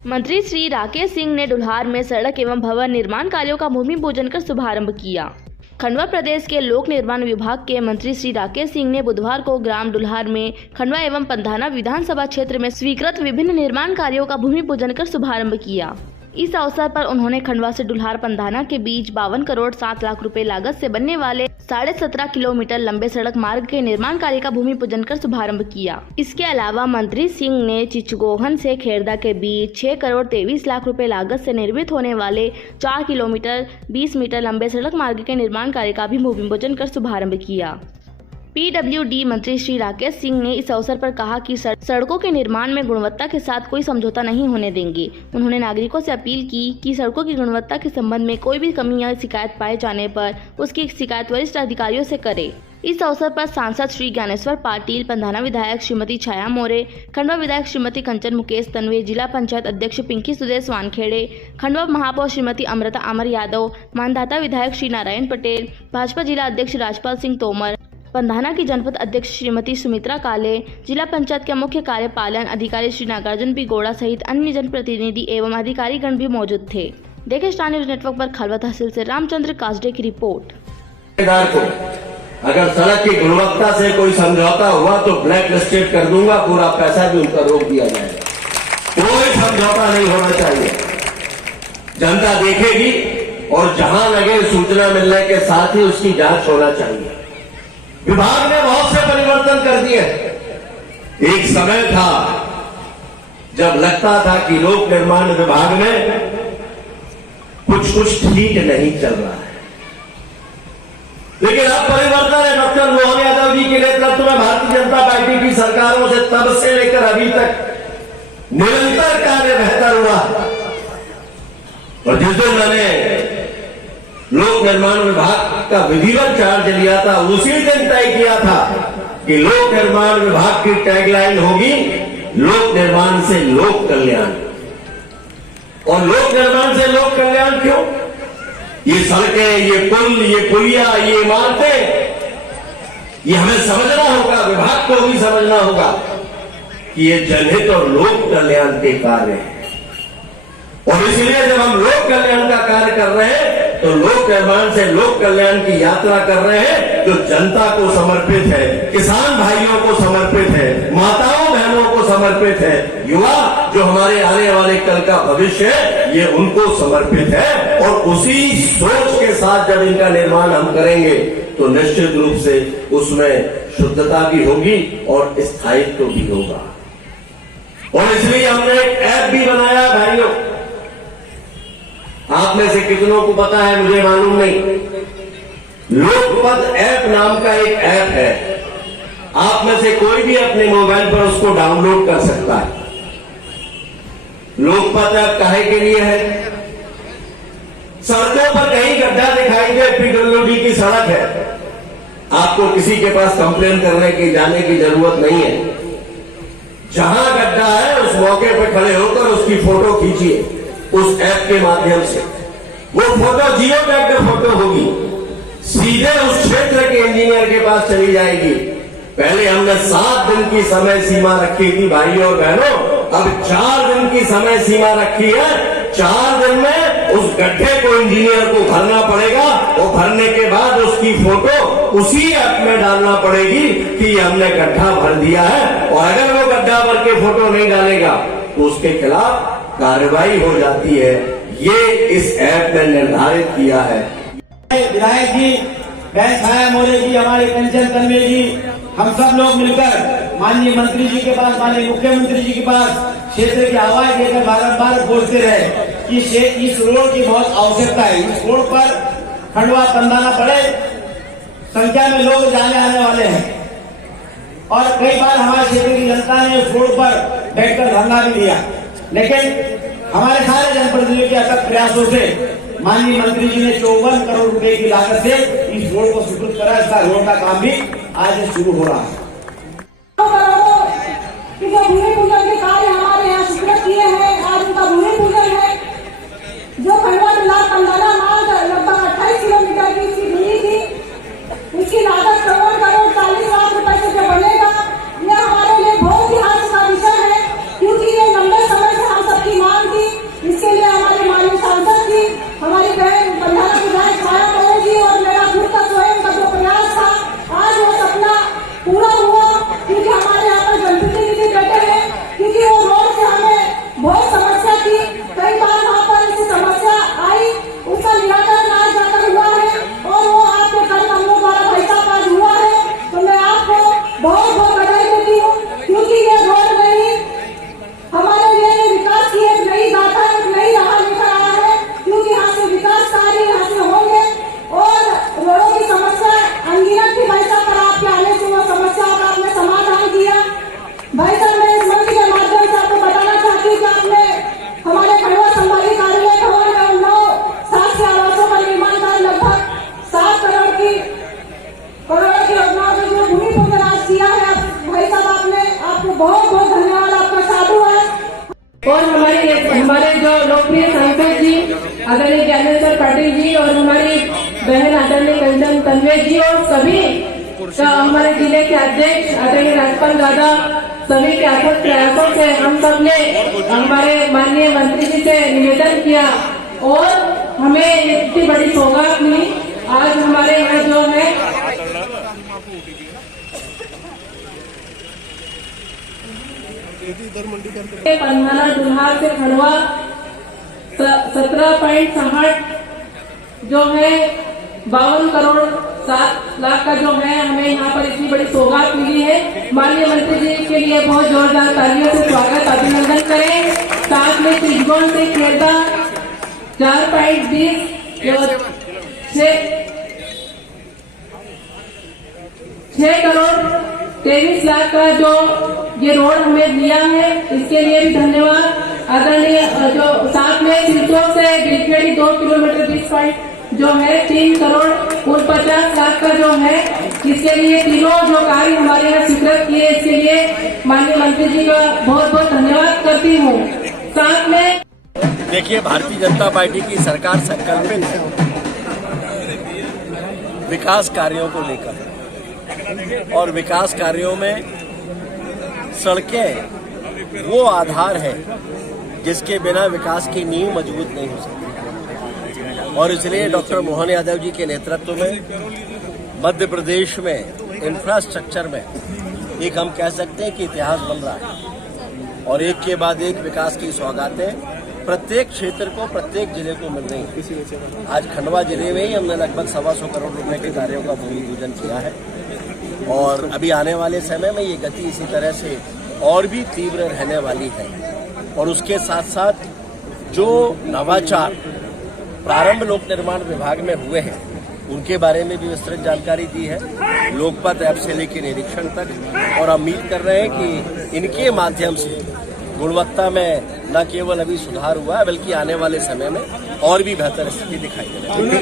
मंत्री श्री राकेश सिंह ने डुल्हार में सड़क एवं भवन निर्माण कार्यों का भूमि पूजन कर शुभारंभ किया। खंडवा प्रदेश के लोक निर्माण विभाग के मंत्री श्री राकेश सिंह ने बुधवार को ग्राम डुल्हार में खंडवा एवं पंधाना विधानसभा क्षेत्र में स्वीकृत विभिन्न निर्माण कार्यों का भूमि पूजन कर शुभारंभ किया। इस अवसर पर उन्होंने खंडवा से डुल्हार पंधाना के बीच 52 करोड़ 7 लाख रुपए लागत से बनने वाले 17.5 किलोमीटर लंबे सड़क मार्ग के निर्माण कार्य का भूमि पूजन कर शुभारंभ किया। इसके अलावा मंत्री सिंह ने चिचगोहन से खेरदा के बीच 6 करोड़ 23 लाख रुपए लागत से निर्मित होने वाले 4 किलोमीटर 20 मीटर लंबे सड़क मार्ग के निर्माण कार्य का भी भूमि पूजन कर शुभारंभ किया। पीडब्ल्यूडी मंत्री श्री राकेश सिंह ने इस अवसर पर कहा कि सड़कों के निर्माण में गुणवत्ता के साथ कोई समझौता नहीं होने देंगे। उन्होंने नागरिकों से अपील की कि सड़कों की गुणवत्ता के संबंध में कोई भी कमी या शिकायत पाए जाने पर उसकी शिकायत वरिष्ठ अधिकारियों से करे। इस अवसर पर सांसद श्री ज्ञानेश्वर पाटिल, पंधाना विधायक श्रीमती छाया मोरे, खंडवा विधायक श्रीमती कंचन मुकेश तन्वे, जिला पंचायत अध्यक्ष पिंकी सुदेश वानखेड़े, खंडवा महापौर श्रीमती अमृता अमर यादव, मानधाता विधायक श्री नारायण पटेल, भाजपा जिला अध्यक्ष राजपाल सिंह तोमर, पंधाना की जनपद अध्यक्ष श्रीमती सुमित्रा काले, जिला पंचायत के मुख्य कार्यपालन अधिकारी श्री नागार्जुन पी गौड़ा सहित अन्य जनप्रतिनिधि एवं अधिकारीगण भी मौजूद थे। देखें स्टार न्यूज नेटवर्क पर खलवा तहसील से रामचंद्र कासडे की रिपोर्ट। अगर सड़क की गुणवत्ता से कोई समझौता हुआ तो ब्लैक लिस्टेड कर दूंगा, पूरा पैसा भी उनका रोक दिया जाएगा। कोई समझौता नहीं होना चाहिए। जनता देखेगी और जहां लगे सूचना मिलने के साथ ही उसकी जांच होना चाहिए। विभाग ने बहुत से परिवर्तन कर दिए। एक समय था जब लगता था कि लोक निर्माण विभाग में कुछ ठीक नहीं चल रहा है, लेकिन अब परिवर्तन है। डॉक्टर मोहन यादव जी के नेतृत्व में भारतीय जनता पार्टी की सरकारों से तब से लेकर अभी तक निरंतर कार्य बेहतर हुआ। और जिस दिन मैंने लोक निर्माण विभाग का विधिवत चार्ज लिया था, उसी दिन तय किया था कि लोक निर्माण विभाग की टैगलाइन होगी लोक निर्माण से लोक कल्याण। और लोक निर्माण से लोक कल्याण क्यों? ये सड़कें, ये पुल, ये पुलिया, ये इमारतें, ये हमें समझना होगा, विभाग को भी समझना होगा कि ये जनहित और लोक कल्याण के कार्य हैं। और इसलिए जब हम लोक कल्याण का कार्य कर रहे हैं तो लोक निर्माण से लोक कल्याण की यात्रा कर रहे हैं, जो जनता को समर्पित है, किसान भाइयों को समर्पित है, माताओं बहनों को समर्पित है, युवा जो हमारे आने वाले कल का भविष्य है, ये उनको समर्पित है। और उसी सोच के साथ जब इनका निर्माण हम करेंगे तो निश्चित रूप से उसमें शुद्धता भी होगी और स्थायित्व भी होगा। और इसलिए हमने एक ऐप भी बनाया भाइयों। आप में से कितनों को पता है मुझे मालूम नहीं। लोकपथ ऐप नाम का एक ऐप है। आप में से कोई भी अपने मोबाइल पर उसको डाउनलोड कर सकता है। लोकपथ ऐप काहे के लिए है? सड़कों पर कहीं गड्ढा दिखाई दे, पीडब्ल्यूडी की सड़क है, आपको किसी के पास कंप्लेन करने की जाने की जरूरत नहीं है। जहां गड्ढा है उस मौके पर खड़े होकर उसकी फोटो खींचिए उस ऐप के माध्यम से। वो फोटो जियो टैग्ड फोटो होगी, सीधे उस क्षेत्र के इंजीनियर के पास चली जाएगी। पहले हमने 7 दिन की समय सीमा रखी थी भाइयों और बहनों, अब 4 दिन की समय सीमा रखी है। 4 दिन में उस गड्ढे को इंजीनियर को भरना पड़ेगा और भरने के बाद उसकी फोटो उसी ऐप में डालना पड़ेगी कि हमने गड्ढा भर दिया है। और अगर वो गड्ढा भर के फोटो नहीं डालेगा तो उसके खिलाफ कार्रवाई हो जाती है। ये इस ऐप में निर्धारित किया है। विधायक जी, बहन छाया मोरे जी, हमारे कंचन तन्वे जी, हम सब लोग मिलकर माननीय मंत्री जी के पास, माननीय मुख्यमंत्री जी के पास क्षेत्र की आवाज देकर बारम्बार बोलते रहे कि इस रोड की बहुत आवश्यकता है। इस रोड पर खंडवा पंधाना बड़े संख्या में लोग जाने आने वाले हैं और कई बार हमारे क्षेत्र की जनता ने उस रोड पर बैठकर धरना भी दिया। लेकिन हमारे सारे जनप्रतिनिधियों के अथक प्रयासों से माननीय मंत्री जी ने 54 करोड़ रुपए की लागत से इस रोड को स्वीकृत करा। इसका रोड का काम भी आज शुरू हो रहा है। जो भूमि पूजन के कार्य हमारे यहाँ स्वीकृत किए हैं, आज उनका भूमि पूजन है। जो खंडवा डुल्हार पंधाना मार्ग लगभग 28 किलोमीटर की इसकी दूरी थी, उसकी लागत 54 करोड़ 40 लाख रुपए से जो बनेगा, यह हमारे लिए बहुत ही हास्य का विषय है, क्योंकि ये लंबे समय से हम सबकी मांग थी। आदरणीय ज्ञानेश्वर पाटिल जी और हमारी बहन आदरणीय कंचन तन्वे जी और सभी हमारे जिले के अध्यक्ष आदरणीय राजपाल दादा, सभी के अथक प्रयासों से हम सब ने हमारे माननीय मंत्री जी से निवेदन किया और हमें इतनी बड़ी सौगात मिली। आज हमारे यहाँ जो है पंधाना डुल्हार से खंडवा 17.60 जो है 52 करोड़ 7 लाख का जो है हमें यहाँ पर इतनी बड़ी सौगात मिली है। माननीय मंत्री जी के लिए बहुत जोरदार तालियों से स्वागत अभिनंदन करें। साथ में त्रिभुवन से खेलता 4.20 6 करोड़ 23 लाख का जो ये रोड हमें दिया है, इसके लिए भी धन्यवाद। आदरणीय जो साथ में सिलचर से बिलखेड़ी 2 किलोमीटर 20 पॉइंट जो है 3 करोड़ 49 लाख का जो है, इसके लिए तीनों जो कार्य हमारे यहाँ स्वीकृत किए, इसके लिए माननीय मंत्री जी का बहुत बहुत धन्यवाद करती हूँ। साथ में देखिए, भारतीय जनता पार्टी की सरकार संकल्पित है विकास कार्यों को लेकर, और विकास कार्यों में सड़कें वो आधार है जिसके बिना विकास की नींव मजबूत नहीं हो सकती। और इसलिए डॉक्टर मोहन यादव जी के नेतृत्व में मध्य प्रदेश में इंफ्रास्ट्रक्चर में एक हम कह सकते हैं कि इतिहास बन रहा है, और एक के बाद एक विकास की सौगातें प्रत्येक क्षेत्र को, प्रत्येक जिले को मिल रही है। आज खंडवा जिले में ही हमने लगभग 125 करोड़ रुपए के कार्यों का भूमि पूजन किया है, और अभी आने वाले समय में ये गति इसी तरह से और भी तीव्र रहने वाली है। और उसके साथ साथ जो नवाचार प्रारंभ लोक निर्माण विभाग में हुए हैं, उनके बारे में भी विस्तृत जानकारी दी है, लोकपथ ऐप से लेकर निरीक्षण तक। और हम उम्मीद कर रहे हैं कि इनके माध्यम से गुणवत्ता में न केवल अभी सुधार हुआ है, बल्कि आने वाले समय में और भी बेहतर स्थिति दिखाई दे रही है।